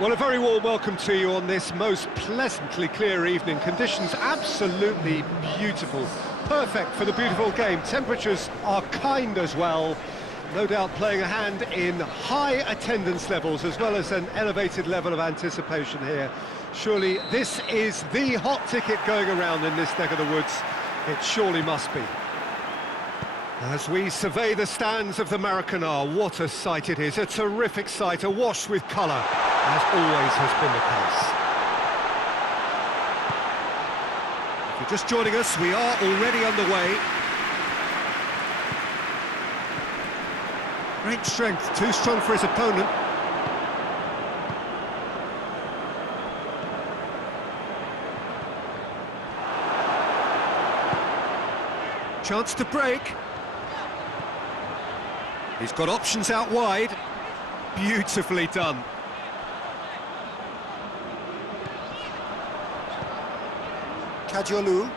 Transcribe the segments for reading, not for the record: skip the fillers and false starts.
Well, a very warm welcome to you on this most pleasantly clear evening. Conditions absolutely beautiful. Perfect for the beautiful game. Temperatures are kind as well. No doubt playing a hand in high attendance levels as well as an elevated level of anticipation here. Surely this is the hot ticket going around in this neck of the woods. It surely must be. As we survey the stands of the Maracanã, what a sight it is. A terrific sight, awash with colour, as always has been the case. If you're just joining us, we are already underway. Great strength, too strong for his opponent. Chance to break. He's got options out wide. Beautifully done. Kadiolu.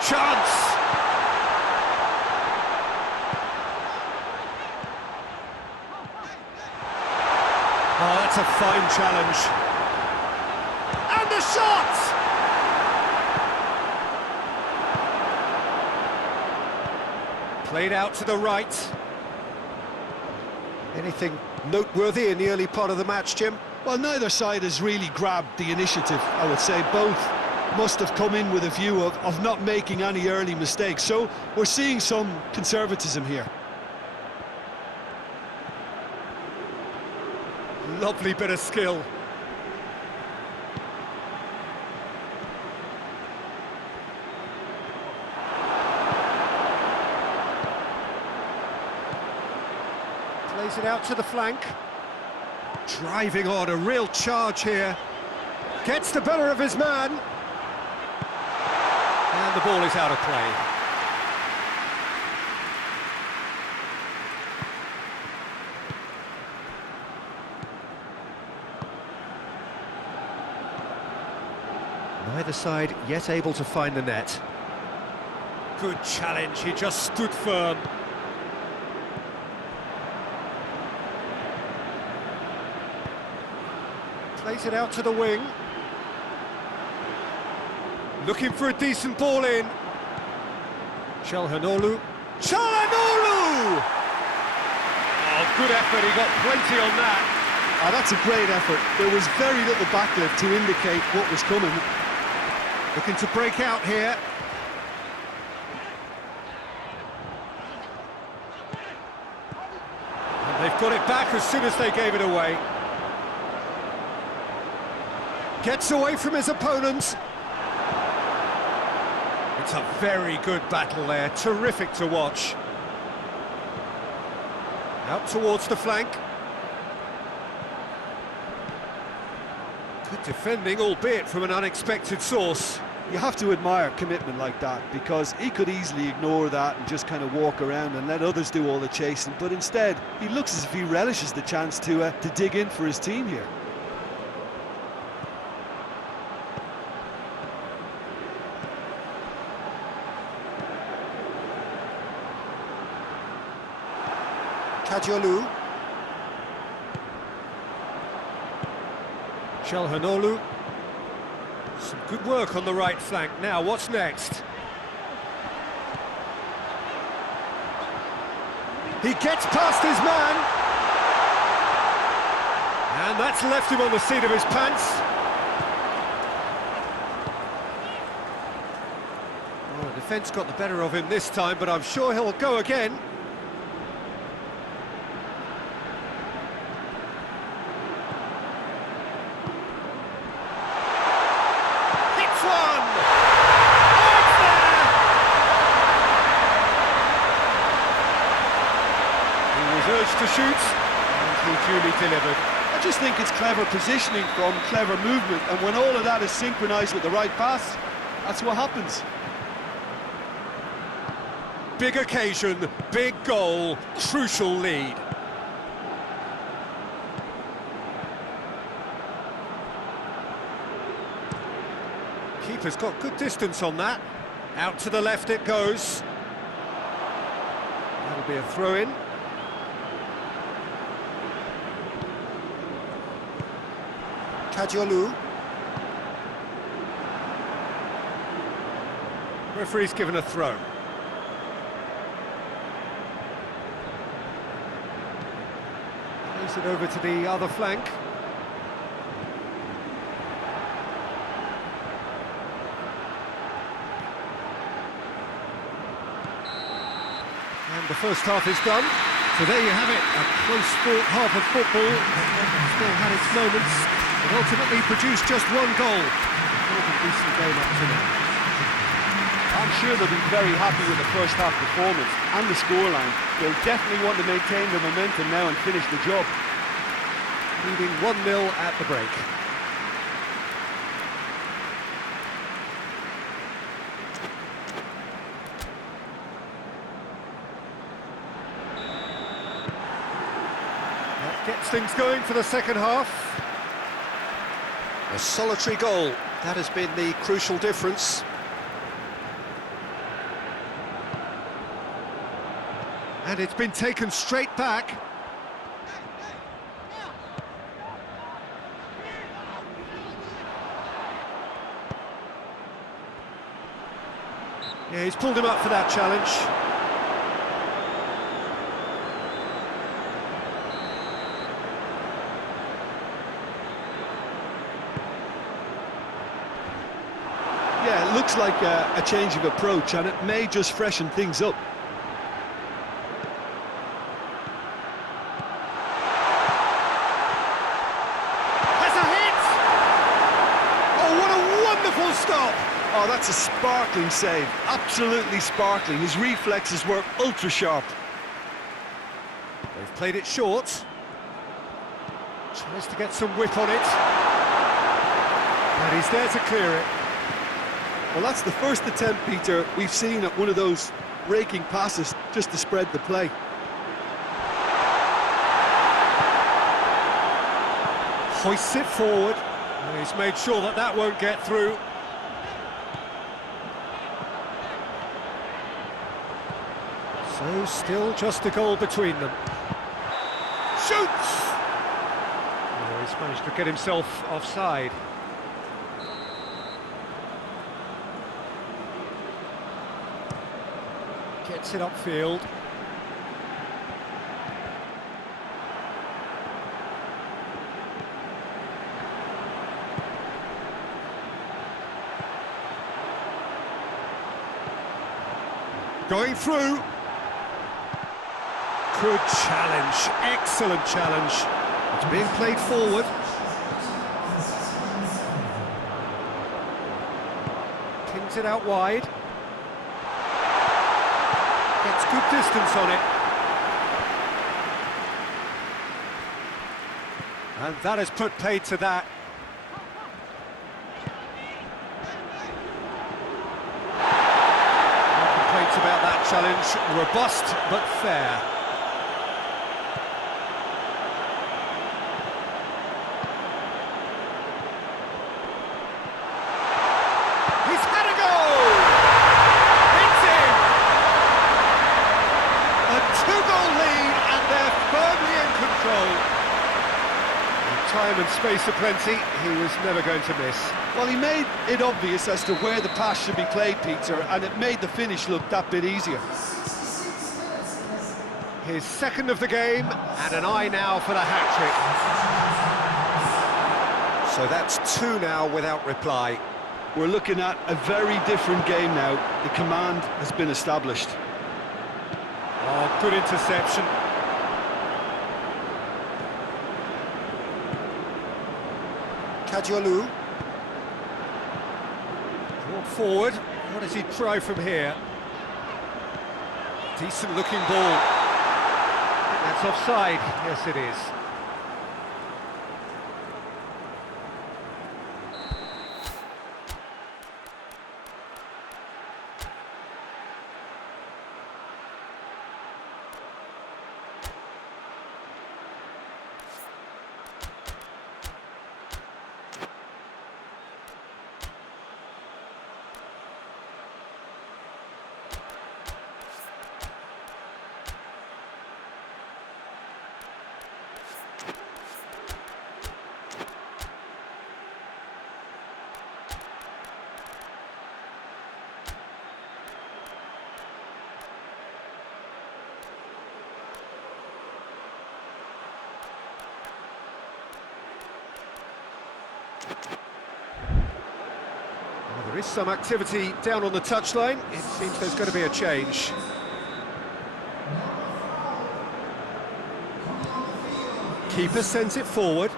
Chance! Oh, that's a fine challenge. And the shot! Played out to the right. Anything noteworthy in the early part of the match, Jim? Well, neither side has really grabbed the initiative, I would say. Both must have come in with a view of not making any early mistakes. So we're seeing some conservatism here. Lovely bit of skill. Plays it out to the flank. Driving on, a real charge here. Gets the better of his man. And the ball is out of play. Neither side yet able to find the net. Good challenge, he just stood firm. Plays it out to the wing. Looking for a decent ball in. Çalhanoğlu. Çalhanoğlu! Oh, good effort, he got plenty on that. Oh, that's a great effort. There was very little backlift to indicate what was coming. Looking to break out here. And they've got it back as soon as they gave it away. Gets away from his opponent. It's a very good battle there, terrific to watch. Out towards the flank. Good defending, albeit from an unexpected source. You have to admire commitment like that, because he could easily ignore that and just kind of walk around and let others do all the chasing, but instead he looks as if he relishes the chance to dig in for his team here. Kadiolu. Çalhanoğlu. Some good work on the right flank. Now, what's next? He gets past his man. And that's left him on the seat of his pants. Well, the defence got the better of him this time, but I'm sure he'll go again. Urged to shoot, and he duly delivered. I just think it's clever positioning from clever movement, and when all of that is synchronised with the right pass, that's what happens. Big occasion, big goal, crucial lead. Keeper's got good distance on that. Out to the left it goes. That'll be a throw-in. Referee's given a throw. Plays it over to the other flank. And the first half is done. So there you have it, a close-fought half of football that still had its moments, but ultimately produced just one goal. More than decent game up to now. I'm sure they'll be very happy with the first half performance and the scoreline. They'll definitely want to maintain the momentum now and finish the job. Leading 1-0 at the break. That gets things going for the second half. A solitary goal, that has been the crucial difference. And it's been taken straight back. Yeah, he's pulled him up for that challenge. Yeah, it looks like a change of approach, and it may just freshen things up. Stop! Oh, that's a sparkling save, absolutely sparkling. His reflexes were ultra sharp. They've played it short. Tries to get some whip on it. And he's there to clear it. Well, that's the first attempt, Peter, we've seen at one of those raking passes just to spread the play. Hoists it forward. And he's made sure that that won't get through. So still just a goal between them. Shoots! Oh, he's managed to get himself offside. Gets it upfield. Going through. Good challenge, excellent challenge. It's being played forward. Pins it out wide. Gets good distance on it. And that has put paid to that. No complaints about that challenge. Robust but fair. Time and space aplenty, he was never going to miss. Well, he made it obvious as to where the pass should be played, Peter, and it made the finish look that bit easier. His second of the game, and an eye now for the hat-trick. So that's two now without reply. We're looking at a very different game now. The command has been established. Oh, good interception. Kadiolu. Brought forward. What does he try from here? Decent looking ball. That's offside. Yes, it is. Well, there is some activity down on the touchline. It seems there's going to be a change. Keeper sends it forward.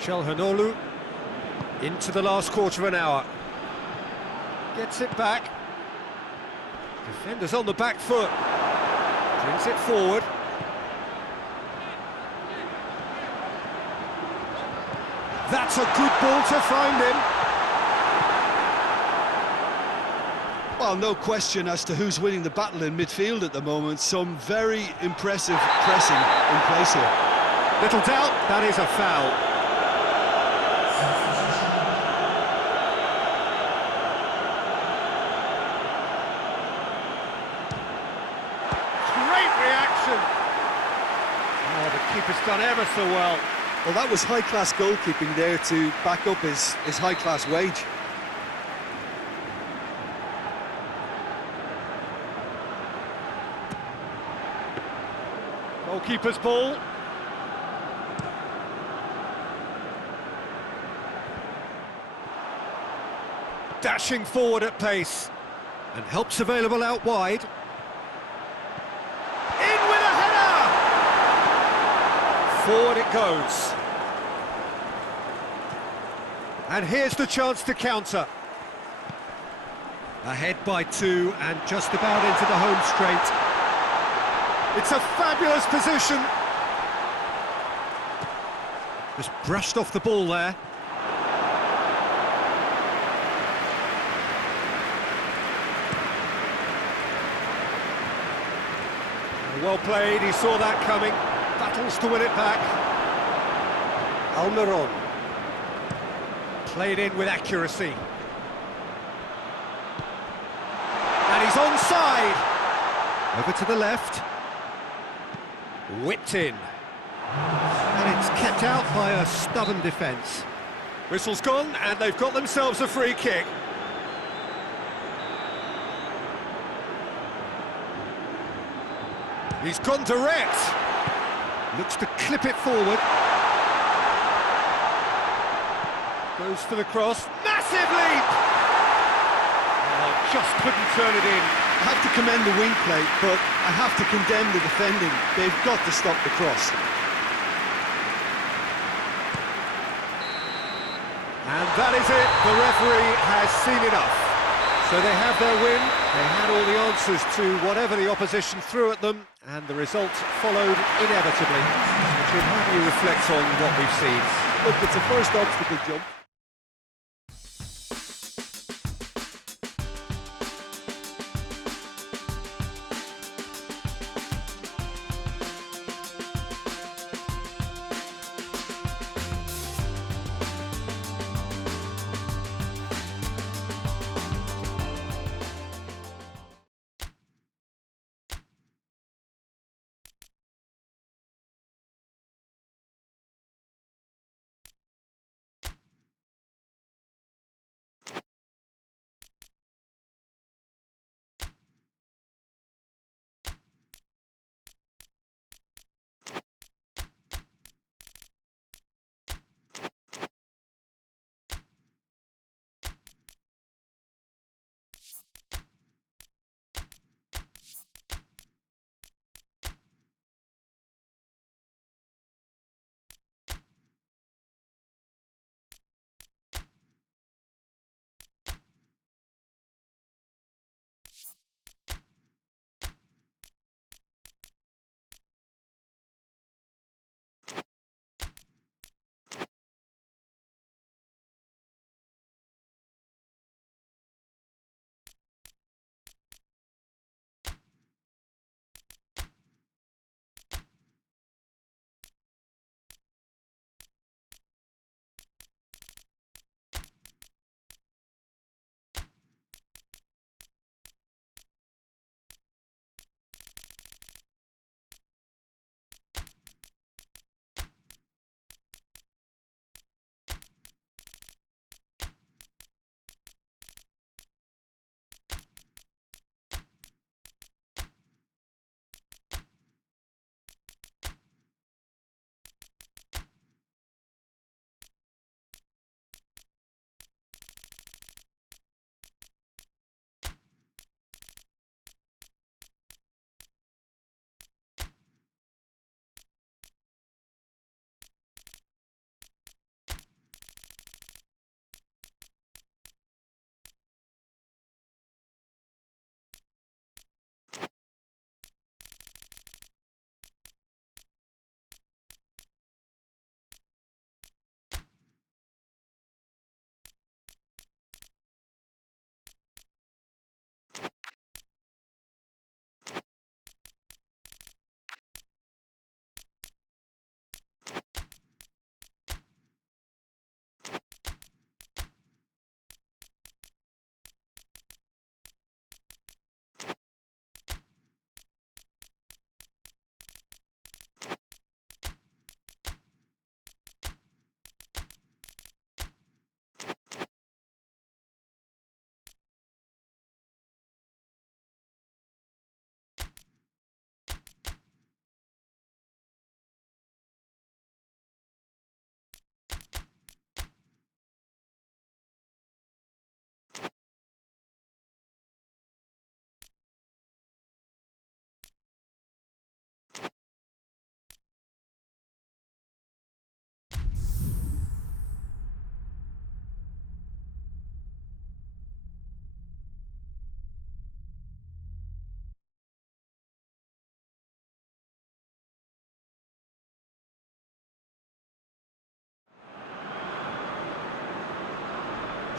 Chelhanoglu into the last quarter of an hour. Gets it back. Defenders on the back foot. Brings it forward. That's a good ball to find him. Well, no question as to who's winning the battle in midfield at the moment. Some very impressive pressing in place here. Little doubt, that is a foul. Great reaction. Oh, the keeper's done ever so well. Well, that was high-class goalkeeping there to back up his high-class wage. Goalkeeper's ball. Dashing forward at pace. And help's available out wide. In with a header! Forward it goes. And here's the chance to counter. Ahead by 2 and just about into the home straight. It's a fabulous position. Just brushed off the ball there. Well played, he saw that coming. Battles to win it back. Almiron. Played in with accuracy. And he's onside. Over to the left. Whipped in. And it's kept out by a stubborn defence. Whistle's gone, and they've got themselves a free kick. He's gone direct. Looks to clip it forward. Goes for the cross. Massive leap! Oh, just couldn't turn it in. I have to commend the wing play, but I have to condemn the defending. They've got to stop the cross. And that is it. The referee has seen enough. So they have their win. They had all the answers to whatever the opposition threw at them, and the result followed inevitably. Richard, how do you reflect on what we've seen? Look, it's a first obstacle jump.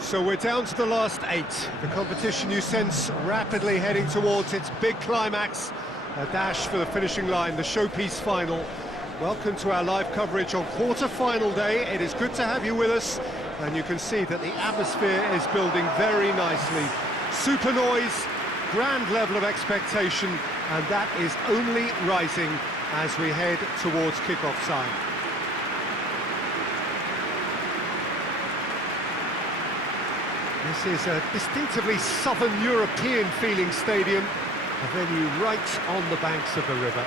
So we're down to the last 8. The competition, you sense, rapidly heading towards its big climax. A dash for the finishing line, the showpiece final. Welcome to our live coverage on quarter-final day. It is good to have you with us, and you can see that the atmosphere is building very nicely. Super noise, grand level of expectation, and that is only rising as we head towards kick-off time. This is a distinctively southern European feeling stadium, a venue right on the banks of the river.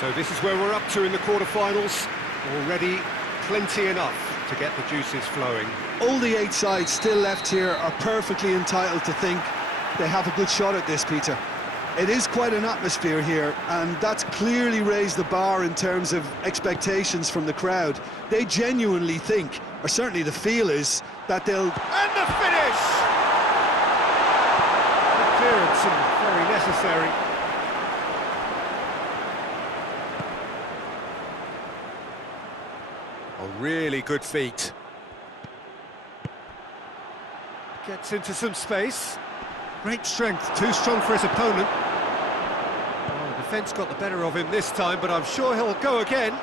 So this is where we're up to in the quarter-finals. Already plenty enough to get the juices flowing. All the 8 sides still left here are perfectly entitled to think they have a good shot at this, Peter. It is quite an atmosphere here, and that's clearly raised the bar in terms of expectations from the crowd. They genuinely think, or certainly the feel is, that they'll... And the finish! Clearance and very necessary. A really good feat. Gets into some space. Great strength, too strong for his opponent. Oh, the defence got the better of him this time, but I'm sure he'll go again.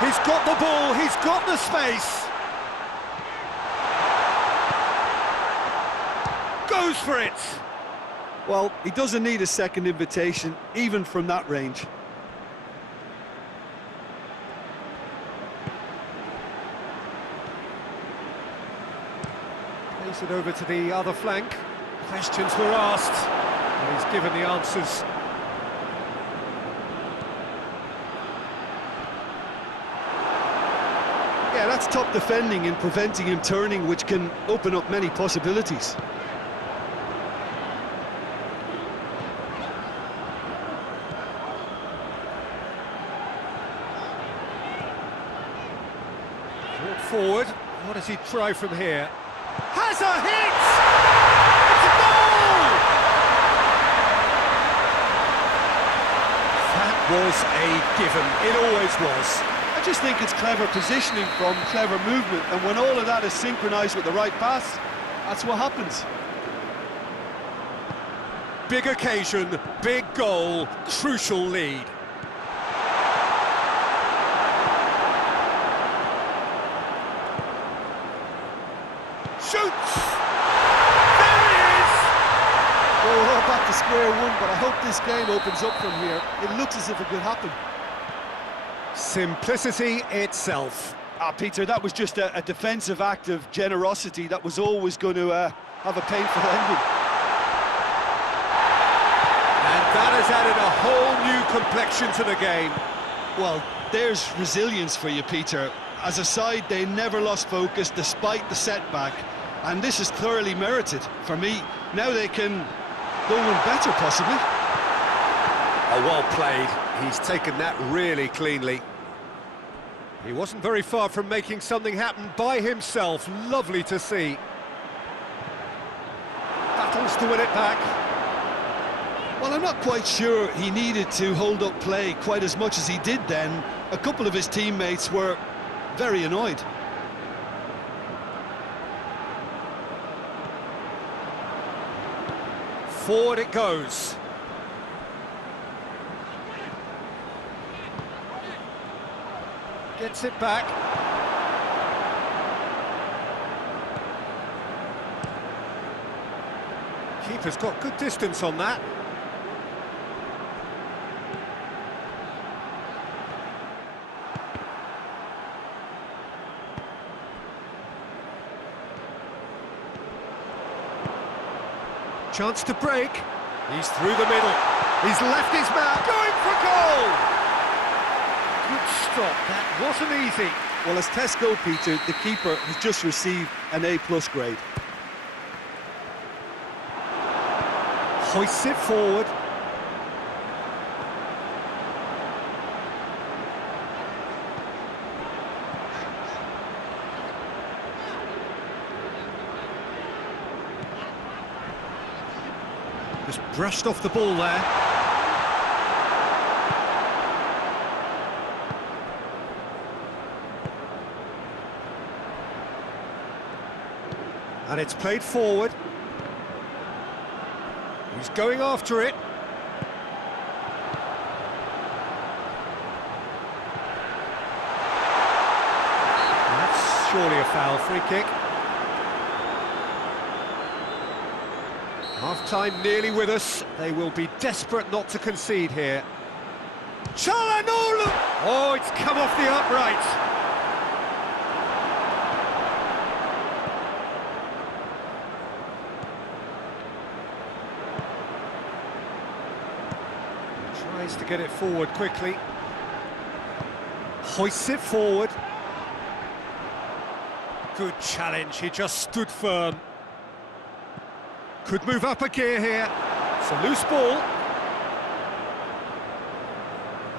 He's got the ball, he's got the space. Goes for it. Well, he doesn't need a second invitation, even from that range. Plays it over to the other flank. Questions were asked, and he's given the answers. Yeah, that's top defending and preventing him turning, which can open up many possibilities. Brought forward. What does he try from here? Has a hit! It's a goal! That was a given. It always was. I just think it's clever positioning from clever movement, and when all of that is synchronised with the right pass, that's what happens. Big occasion, big goal, crucial lead. Shoots! There he is! Well, we're all back to square one, but I hope this game opens up from here. It looks as if it could happen. Simplicity itself. Peter, that was just a defensive act of generosity that was always going to have a painful ending. And that has added a whole new complexion to the game. Well, there's resilience for you, Peter. As a side, they never lost focus despite the setback, and this is thoroughly merited. For me, now they can go one better, possibly. Oh, well played. He's taken that really cleanly. He wasn't very far from making something happen by himself. Lovely to see. Battles to win it back. Well, I'm not quite sure he needed to hold up play quite as much as he did then. A couple of his teammates were very annoyed. Forward it goes. Gets it back. Keeper's got good distance on that. Chance to break. He's through the middle. He's left his man. Going for goal! Good stop. That wasn't easy. Well, as tests go, Peter, the keeper has just received an A+ grade. Hoists it forward. Just brushed off the ball there. And it's played forward. He's going after it. That's surely a foul. Free kick. Half-time nearly with us. They will be desperate not to concede here. Çalhanoğlu! Oh, it's come off the upright. Tries to get it forward quickly. Hoists it forward. Good challenge, he just stood firm. Could move up a gear here. It's a loose ball.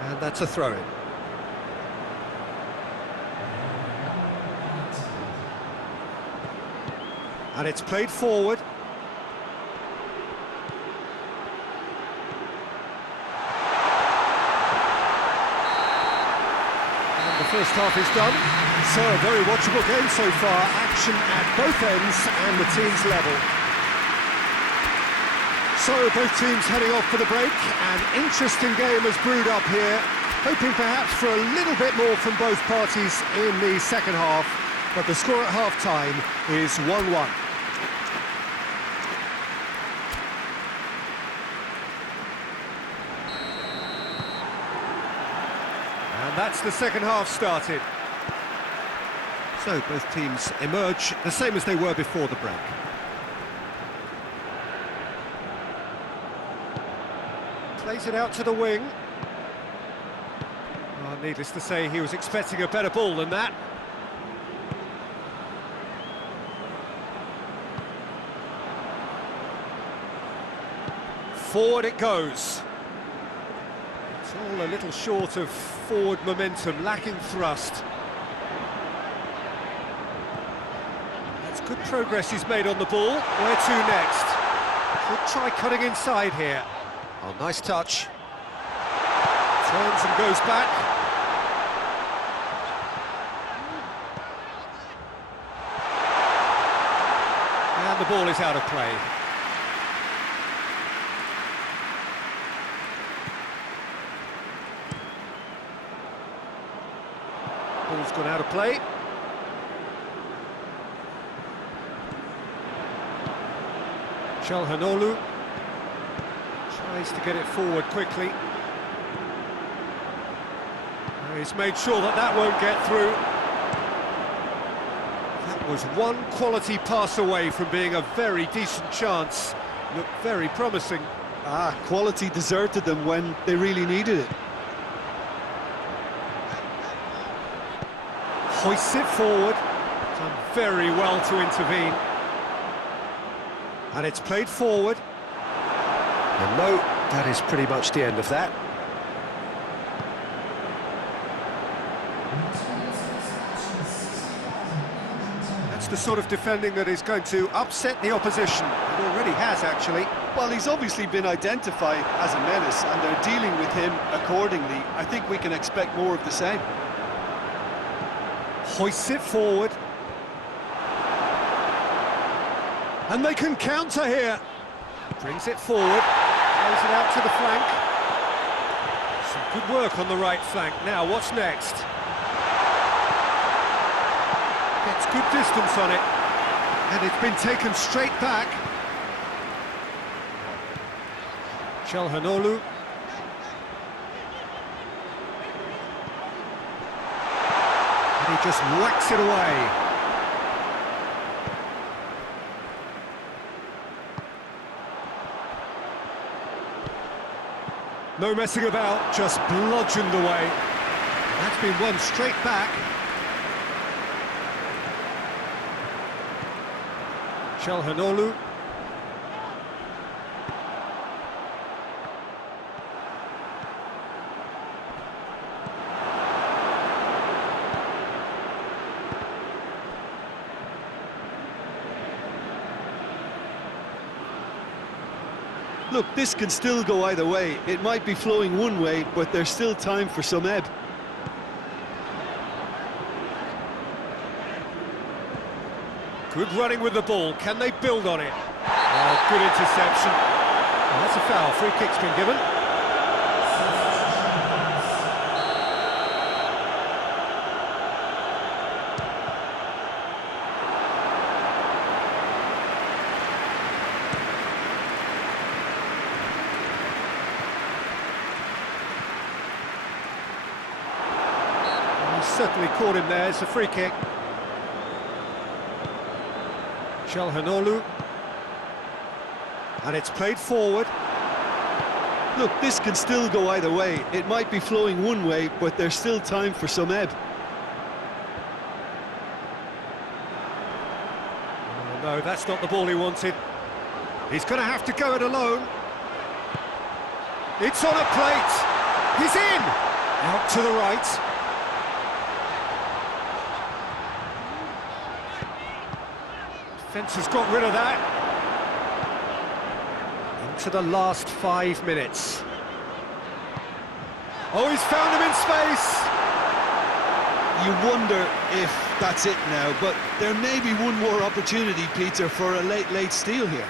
And that's a throw-in. And it's played forward. And the first half is done. So, a very watchable game so far. Action at both ends and the teams level. So, both teams heading off for the break. An interesting game has brewed up here, hoping perhaps for a little bit more from both parties in the second half, but the score at half-time is 1-1. And that's the second half started. So, both teams emerge the same as they were before the break. Plays it out to the wing. Well, needless to say, he was expecting a better ball than that. Forward it goes. It's all a little short of forward momentum, lacking thrust. That's good progress he's made on the ball. Where to next? Could try cutting inside here. Oh, nice touch. Turns and goes back. And the ball is out of play. Ball's gone out of play. Çalhanoğlu tries to get it forward quickly. He's made sure that that won't get through. That was one quality pass away from being a very decent chance. Looked very promising. Quality deserted them when they really needed it. Hoists it forward. Done very well to intervene. And it's played forward. And no, that is pretty much the end of that. That's the sort of defending that is going to upset the opposition. It already has, actually. Well, he's obviously been identified as a menace, and they're dealing with him accordingly. I think we can expect more of the same. Hoists it forward. And they can counter here. Brings it forward. Plays it out to the flank. Some good work on the right flank. Now, what's next? Gets good distance on it. And it's been taken straight back. Çalhanoğlu. And he just whacks it away. No messing about, just bludgeoned away. That's been won straight back. Çalhanoğlu. Look, this can still go either way. It might be flowing one way, but there's still time for some ebb. Good running with the ball. Can they build on it? Oh, good interception. Oh, that's a foul. Free kick's been given. Certainly caught him there. It's a free kick. Chalhanoglu. And it's played forward. Look, this can still go either way. It might be flowing one way, but there's still time for some ebb. Oh, no, that's not the ball he wanted. He's going to have to go it alone. It's on a plate. He's in. Out to the right. Defence has got rid of that. Into the last 5 minutes. Oh, he's found him in space! You wonder if that's it now, but there may be one more opportunity, Peter, for a late steal here.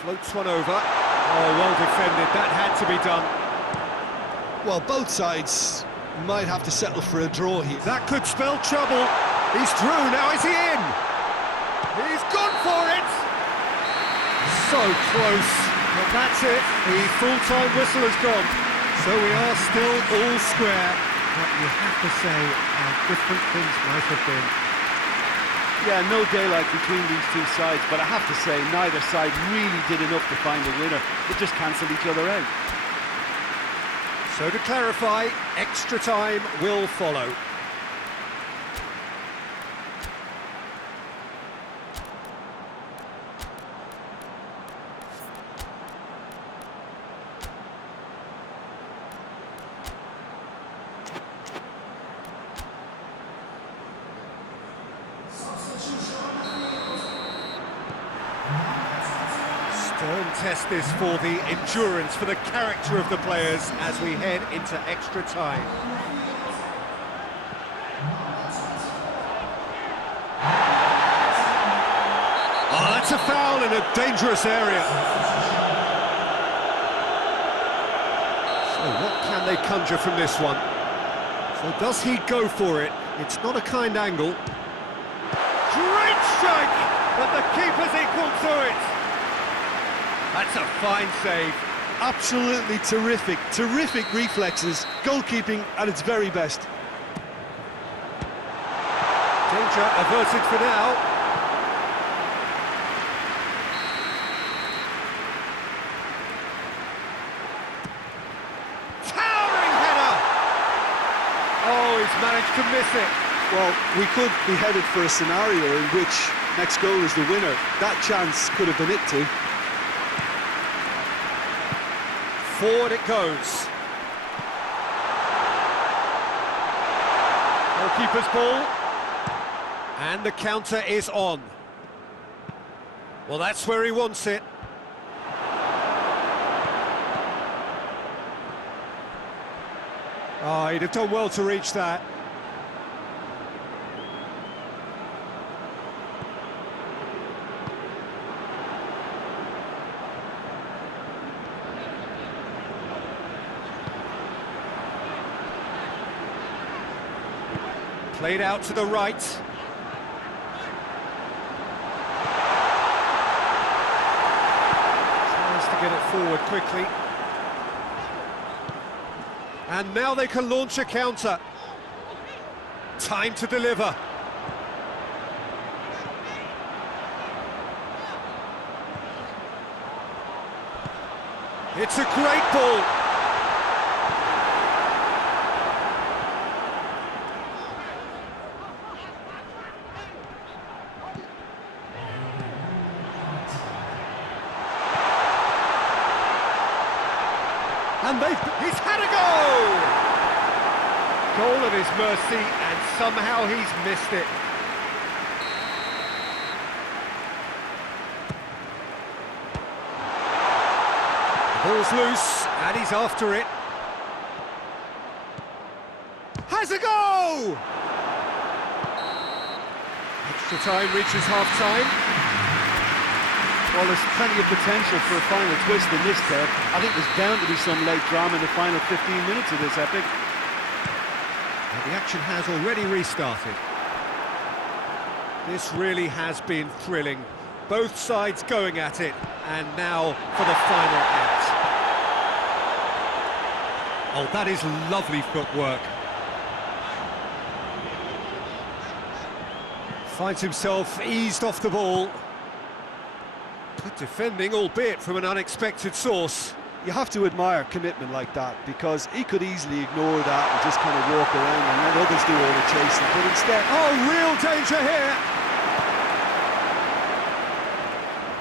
Floats one over. Oh, well defended. That had to be done. Well, both sides might have to settle for a draw here. That could spell trouble. He's through, now is he in? He's gone for it! So close. But that's it, the full-time whistle has gone. So we are still all square. But you have to say how different things might have been. Yeah, no daylight between these two sides, but I have to say neither side really did enough to find a winner. They just cancelled each other out. So to clarify, extra time will follow. Stern test this for the endurance, for the character of the players as we head into extra time. Oh, that's a foul in a dangerous area. So what can they conjure from this one? So does he go for it? It's not a kind angle. Great strike, but the keeper's equal to it. That's a fine save. Absolutely terrific, terrific reflexes. Goalkeeping at its very best. Danger averted for now. Towering header! Oh, he's managed to miss it. Well, we could be headed for a scenario in which next goal is the winner. That chance could have been it too. Forward it goes. Goalkeeper's ball. And the counter is on. Well, that's where he wants it. Oh, he'd have done well to reach that. Played out to the right. Tries to get it forward quickly. And now they can launch a counter. Time to deliver. It's a great ball. And he's had a goal! Goal at his mercy, and somehow he's missed it. Ball's loose, and he's after it. has a go! Extra time reaches half-time. Well, there's plenty of potential for a final twist in this, Kev. I think there's bound to be some late drama in the final 15 minutes of this epic. And the action has already restarted. This really has been thrilling. Both sides going at it, and now for the final act. Oh, that is lovely footwork. Finds himself eased off the ball. Good defending, albeit from an unexpected source. You have to admire commitment like that, because he could easily ignore that and just kind of walk around and let others do all the chasing, but instead... Oh, real danger here!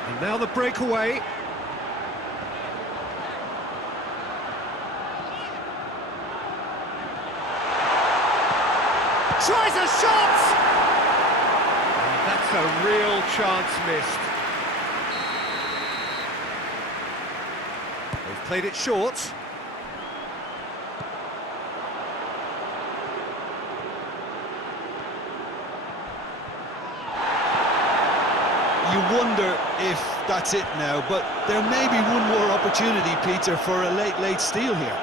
And now the breakaway. Tries a shot! Oh, that's a real chance missed. They've played it short. You wonder if that's it now, but there may be one more opportunity, Peter, for a late steal here.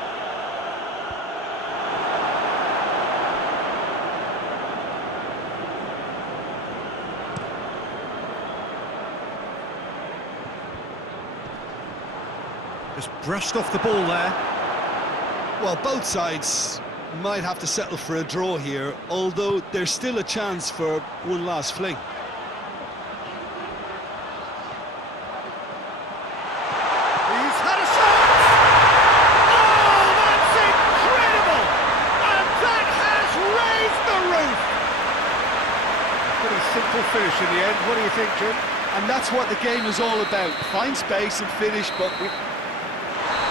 Just brushed off the ball there. Well, both sides might have to settle for a draw here, although there's still a chance for one last fling. He's had a shot! Oh, that's incredible! And that has raised the roof! Pretty simple finish in the end. What do you think, Jim? And that's what the game is all about. Find space and finish, but...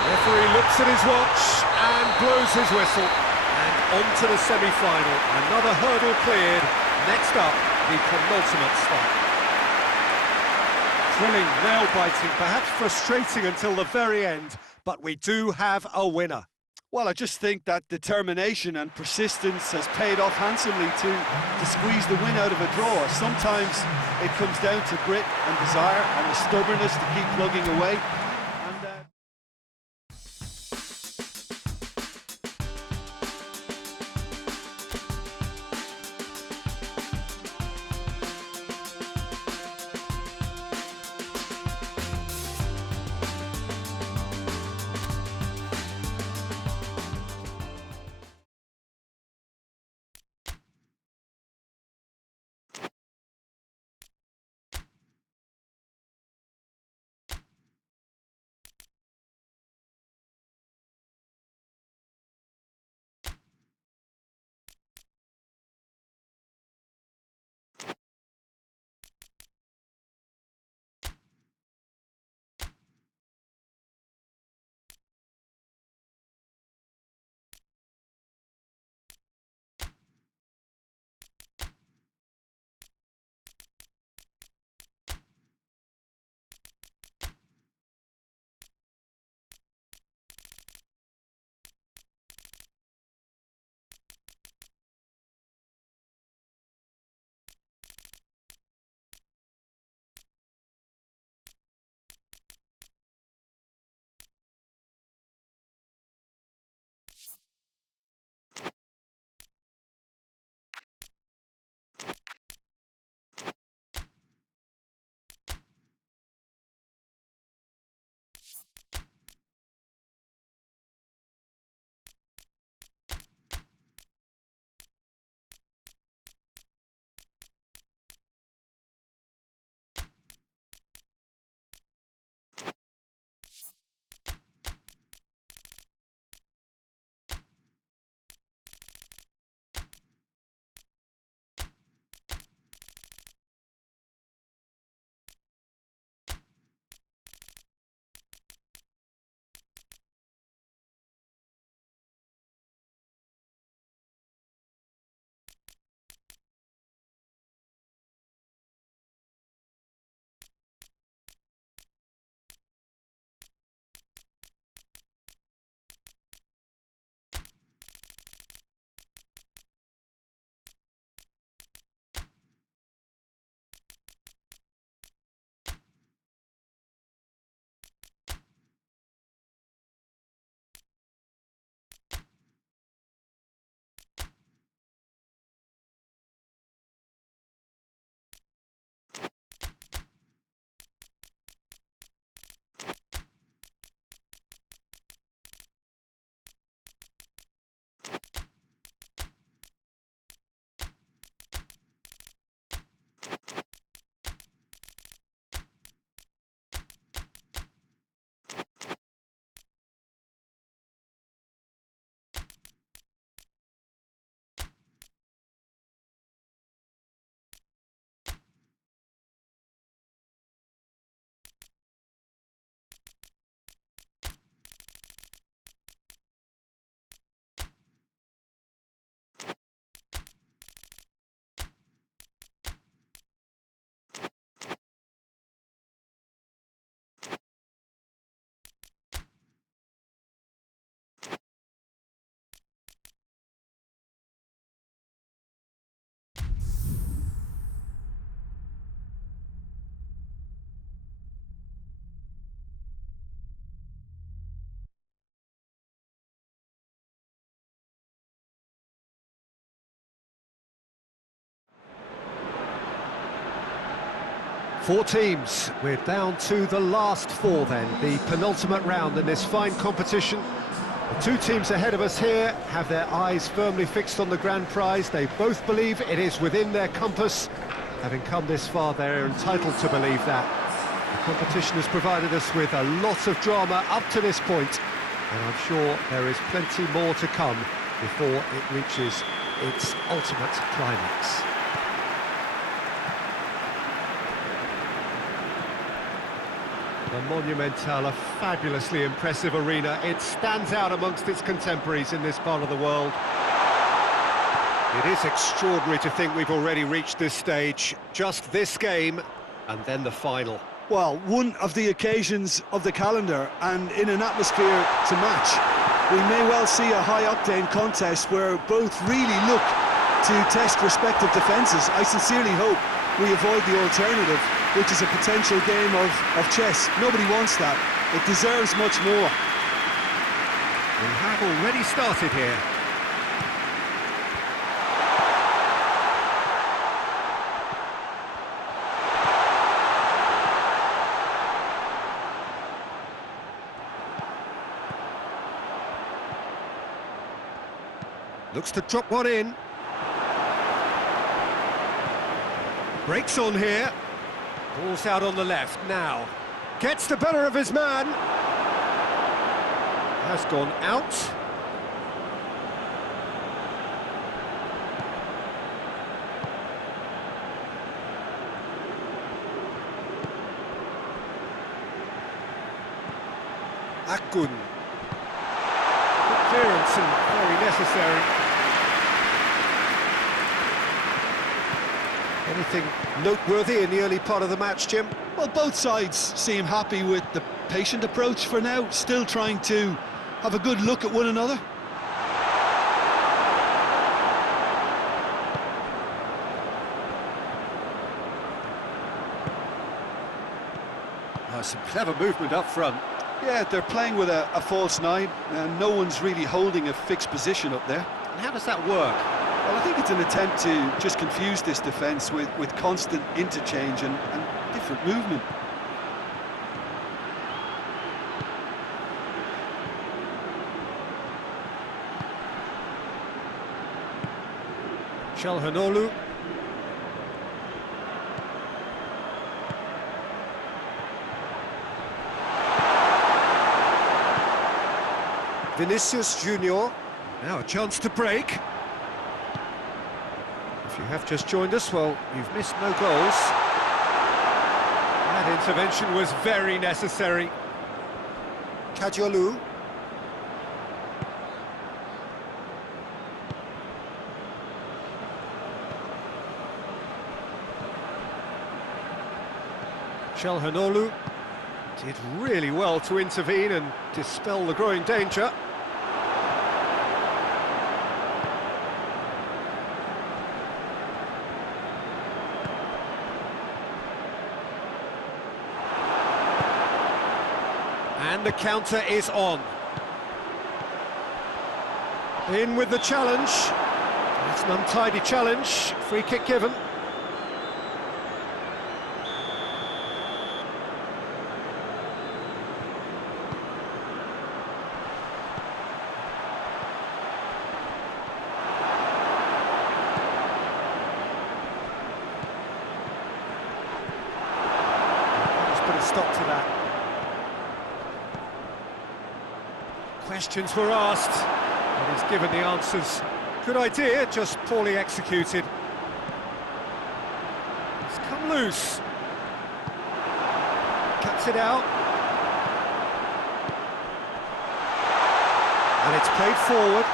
Referee looks at his watch and blows his whistle. And on to the semi-final. Another hurdle cleared. Next up, the penultimate stop. Thrilling, nail-biting, perhaps frustrating until the very end, but we do have a winner. Well, I just think that determination and persistence has paid off handsomely to squeeze the win out of a draw. Sometimes it comes down to grit and desire and the stubbornness to keep plugging away. Four teams. We're down to the last four then, the penultimate round in this fine competition. The two teams ahead of us here have their eyes firmly fixed on the grand prize. They both believe it is within their compass. Having come this far, they're entitled to believe that. The competition has provided us with a lot of drama up to this point, and I'm sure there is plenty more to come before it reaches its ultimate climax. The Monumental, a fabulously impressive arena. It stands out amongst its contemporaries in this part of the world. It is extraordinary to think we've already reached this stage. Just this game, and then the final. Well, one of the occasions of the calendar, and in an atmosphere to match. We may well see a high-octane contest where both really look to test respective defences. I sincerely hope we avoid the alternative, which is a potential game of chess. Nobody wants that. It deserves much more. We have already started here. Looks to drop one in. Breaks on here. Ball's out on the left now. Gets the better of his man. Has gone out. Akun. Good clearance and very necessary. Anything noteworthy in the early part of the match, Jim? Well, both sides seem happy with the patient approach for now, still trying to have a good look at one another. Oh, some clever movement up front. Yeah, they're playing with a false nine, and no one's really holding a fixed position up there. And how does that work? Well, I think it's an attempt to just confuse this defence with constant interchange and different movement. Çalhanoğlu. Vinicius Junior. Now a chance to break. If you have just joined us, well, you've missed no goals. That intervention was very necessary. Kadiolu. Çalhanoğlu did really well to intervene and dispel the growing danger. And the counter is on. In with the challenge. It's an untidy challenge. Free kick given. Let's put a stop to that. Questions were asked, and he's given the answers. Good idea, just poorly executed. It's come loose. Cuts it out. And it's played forward.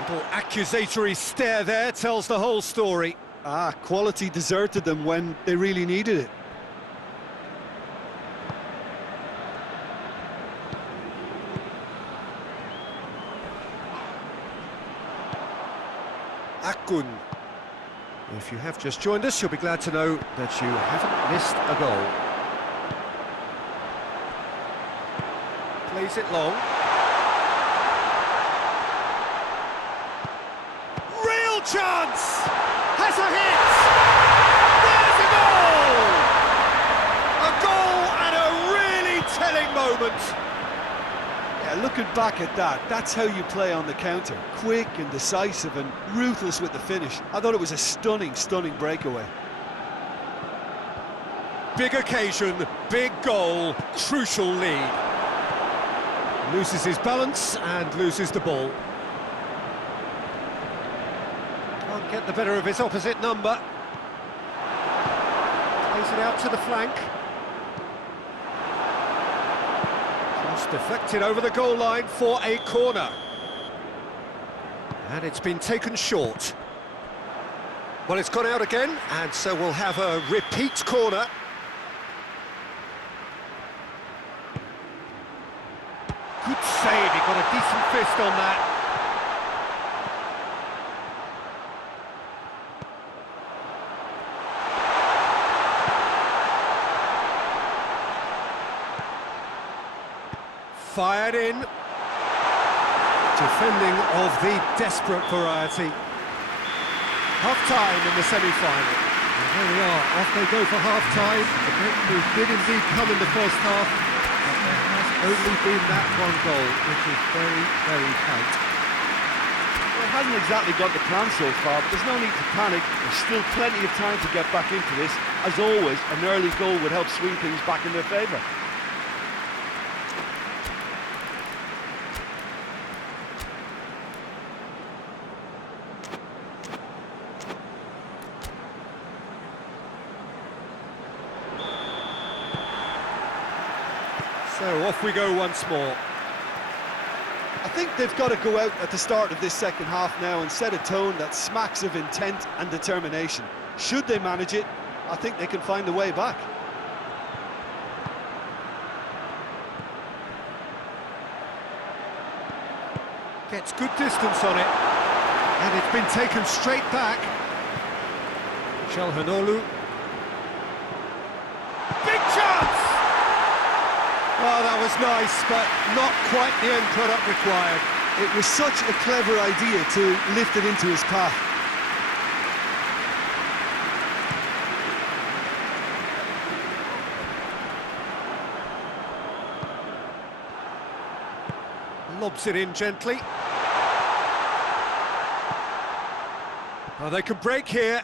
Little accusatory stare there tells the whole story. Quality deserted them when they really needed it. Akun. If you have just joined us, you'll be glad to know that you haven't missed a goal. Plays it long. Real chance! Has a hit! There's a goal! moment. Yeah, looking back at that, that's how you play on the counter. Quick and decisive and ruthless with the finish. I thought it was a stunning, stunning breakaway. Big occasion, big goal, crucial lead. Loses his balance and loses the ball. Can't get the better of his opposite number. Plays it out to the flank. Just deflected over the goal line for a corner. And it's been taken short. Well, it's gone out again, and so we'll have a repeat corner. Good save, he got a decent fist on that. Fired in. Defending of the desperate variety. Half-time in the semi-final. And there we are, off they go for half-time. The breakthrough did indeed come in the first half, but there has only been that one goal, which is very, very tight. Well, it hasn't exactly got the plan so far, but there's no need to panic. There's still plenty of time to get back into this. As always, an early goal would help swing things back in their favour. So off we go once more. I think they've got to go out at the start of this second half now and set a tone that smacks of intent and determination. Should they manage it, I think they can find a way back. Gets good distance on it. And it's been taken straight back. Çalhanoğlu. Big chance! Oh, that was nice, but not quite the end product required. It was such a clever idea to lift it into his path. Lobs it in gently. Oh, they can break here.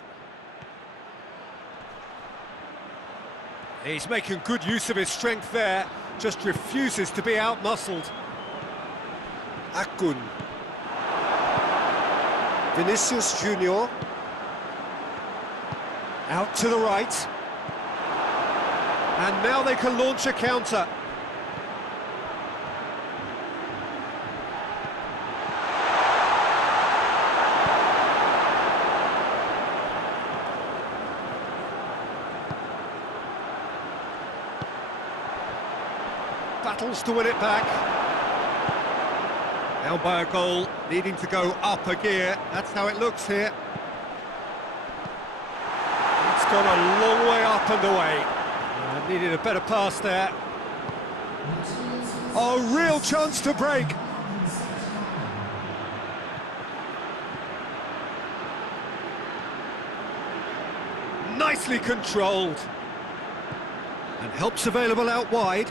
He's making good use of his strength there, just refuses to be out-muscled. Akun. Vinicius Junior. Out to the right. And now they can launch a counter. Battles to win it back. Now by a goal, needing to go up a gear. That's how it looks here. It's gone a long way up and away. Needed a better pass there. Oh, real chance to break. Nicely controlled. And help's available out wide.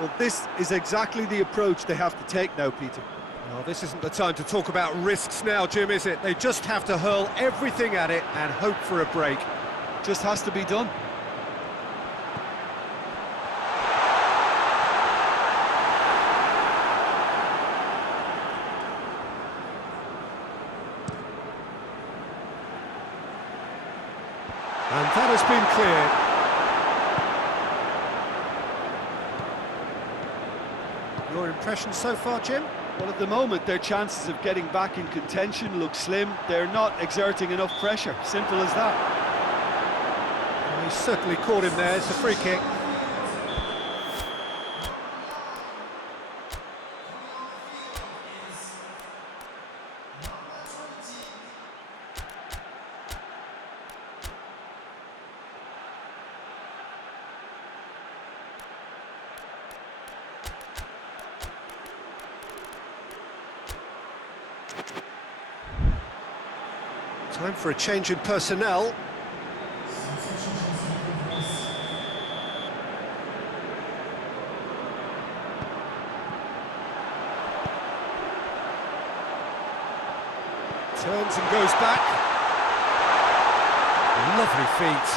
Well, this is exactly the approach they have to take now, Peter. Well, this isn't the time to talk about risks now, Jim, is it? They just have to hurl everything at it and hope for a break. Just has to be done. And that has been cleared. Your impression so far, Jim? Well, at the moment, their chances of getting back in contention look slim. They're not exerting enough pressure. Simple as that. Well, he certainly caught him there. It's a free kick. Time for a change in personnel. Turns and goes back. Lovely feet.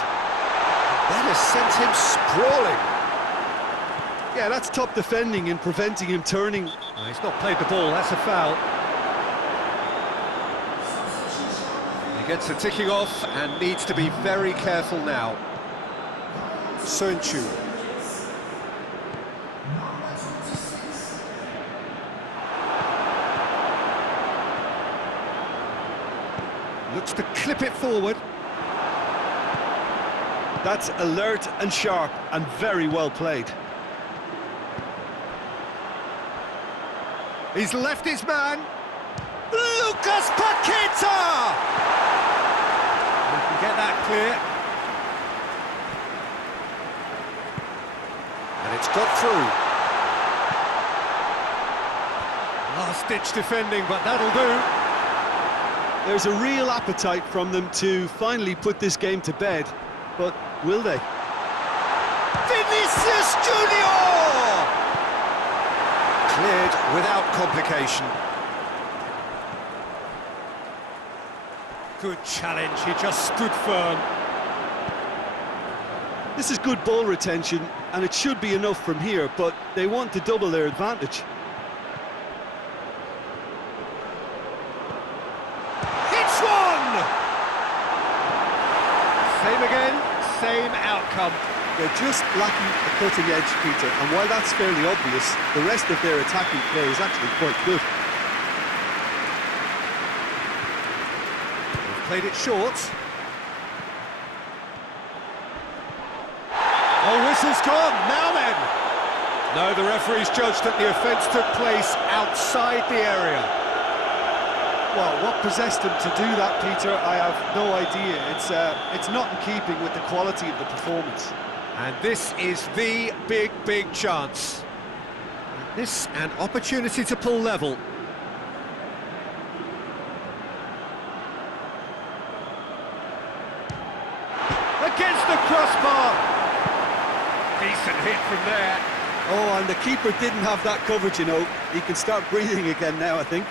That has sent him sprawling. Yeah, that's top defending and preventing him turning. Oh, he's not played the ball, that's a foul. He gets a ticking off and needs to be very careful now. Sönchu. Looks to clip it forward. That's alert and sharp and very well played. He's left his man. Lucas Paqueta! We can get that clear. And it's got through. Last-ditch defending, but that'll do. There's a real appetite from them to finally put this game to bed, but will they? Vinicius Junior! Cleared without complication. Good challenge, he just stood firm. This is good ball retention, and it should be enough from here, but they want to double their advantage. Hits one! Same again, same outcome. They're just lacking a cutting edge, Peter, and while that's fairly obvious, the rest of their attacking play is actually quite good. They've played it short. Oh, whistle's gone, now then! No, the referee's judged that the offence took place outside the area. Well, what possessed him to do that, Peter, I have no idea. It's not in keeping with the quality of the performance. And this is the big chance. This an opportunity to pull level. Against the crossbar. Decent hit from there. Oh, and the keeper didn't have that coverage, you know. He can start breathing again now, I think.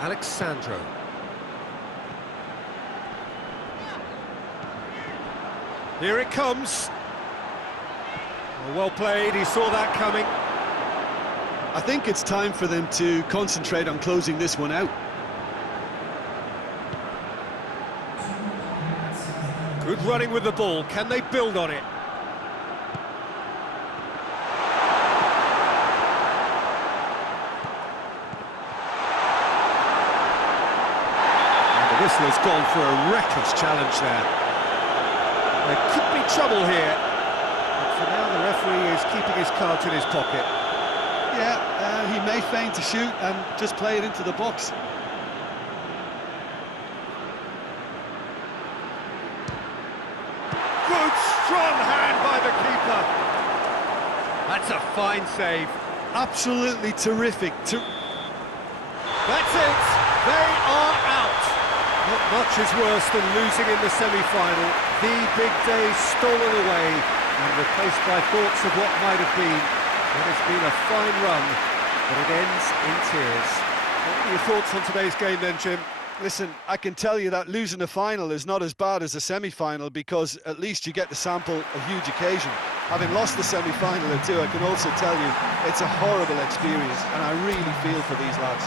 Alexandro. Here it comes. Well played, he saw that coming. I think it's time for them to concentrate on closing this one out. Good running with the ball, can they build on it? Whistler's gone for a reckless challenge there. There could be trouble here, but for now the referee is keeping his cards in his pocket. Yeah, he may feign to shoot and just play it into the box. Good strong hand by the keeper. That's a fine save. Absolutely terrific. That's it, they are out. Not much is worse than losing in the semi-final. The big day stolen away and replaced by thoughts of what might have been. It has been a fine run, but it ends in tears. What are your thoughts on today's game then, Jim? Listen, I can tell you that losing a final is not as bad as a semi-final because at least you get to sample a huge occasion. Having lost the semi-final or two, I can also tell you it's a horrible experience and I really feel for these lads.